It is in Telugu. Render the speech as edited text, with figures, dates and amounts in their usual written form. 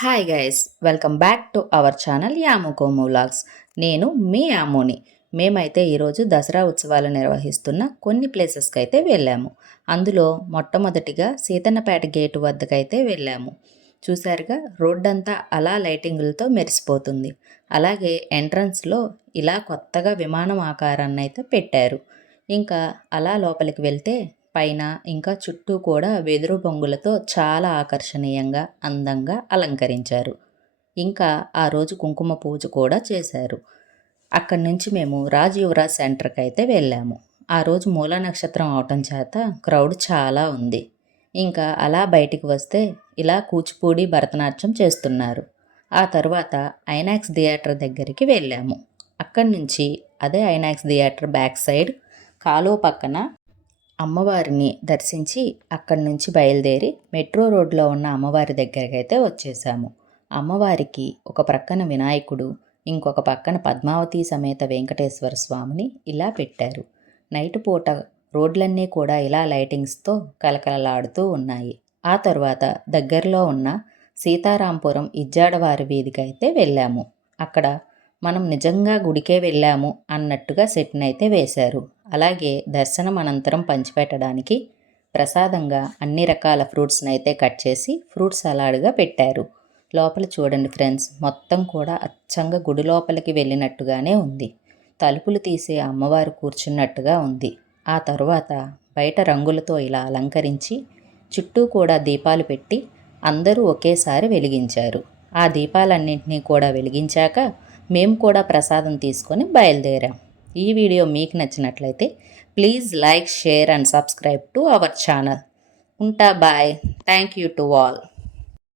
Hi guys, welcome back to our channel Yamukomu vlogs. నేను మీ యామోని. మేమైతే ఈరోజు దసరా ఉత్సవాలు నిర్వహిస్తున్న కొన్ని ప్లేసెస్కి అయితే వెళ్ళాము. అందులో మొట్టమొదటిగా సీతన్నపేట గేటు వద్దకైతే వెళ్ళాము. చూసారుగా, రోడ్డంతా అలా లైటింగులతో మెరిసిపోతుంది. అలాగే ఎంట్రన్స్లో ఇలా కొత్తగా విమానం ఆకారాన్ని అయితే పెట్టారు. ఇంకా అలా లోపలికి వెళ్తే పైన ఇంకా చుట్టూ కూడా వెదురు బొంగులతో చాలా ఆకర్షణీయంగా అందంగా అలంకరించారు. ఇంకా ఆ రోజు కుంకుమ పూజ కూడా చేశారు. అక్కడి నుంచి మేము రాజ్ యువరాజ్ సెంటర్కి అయితే వెళ్ళాము. ఆ రోజు మూల నక్షత్రం అవటం చేత క్రౌడ్ చాలా ఉంది. ఇంకా అలా బయటికి వస్తే ఇలా కూచిపూడి భరతనాట్యం చేస్తున్నారు. ఆ తర్వాత ఐనాక్స్ థియేటర్ దగ్గరికి వెళ్ళాము. అక్కడి నుంచి అదే ఐనాక్స్ థియేటర్ బ్యాక్ సైడ్ కాలువ పక్కన అమ్మవారిని దర్శించి అక్కడి నుంచి బయలుదేరి మెట్రో రోడ్లో ఉన్న అమ్మవారి దగ్గరికి అయితే వచ్చేసాము. అమ్మవారికి ఒక ప్రక్కన వినాయకుడు, ఇంకొక పక్కన పద్మావతి సమేత వెంకటేశ్వర స్వామిని ఇలా పెట్టారు. నైట్ పూట రోడ్లన్నీ కూడా ఇలా లైటింగ్స్తో కలకలలాడుతూ ఉన్నాయి. ఆ తర్వాత దగ్గరలో ఉన్న సీతారాంపురం ఇజ్జాడవారి వీధికి అయితే వెళ్ళాము. అక్కడ మనం నిజంగా గుడికే వెళ్ళాము అన్నట్టుగా సెట్ని అయితే వేశారు. అలాగే దర్శనం అనంతరం పంచిపెట్టడానికి ప్రసాదంగా అన్ని రకాల ఫ్రూట్స్ని అయితే కట్ చేసి ఫ్రూట్ సలాడ్గా పెట్టారు. లోపల చూడండి ఫ్రెండ్స్, మొత్తం కూడా అచ్చంగా గుడి లోపలికి వెళ్ళినట్టుగానే ఉంది. తలుపులు తీసి అమ్మవారు కూర్చున్నట్టుగా ఉంది. ఆ తరువాత బయట రంగులతో ఇలా అలంకరించి చుట్టూ కూడా దీపాలు పెట్టి అందరూ ఒకేసారి వెలిగించారు. ఆ దీపాలన్నింటినీ కూడా వెలిగించాక మేము కూడా ప్రసాదం తీసుకొని బయలుదేరాం. ఈ వీడియో మీకు నచ్చినట్లయితే please like, share and subscribe to our channel. ఉంటా, bye. Thank you to all.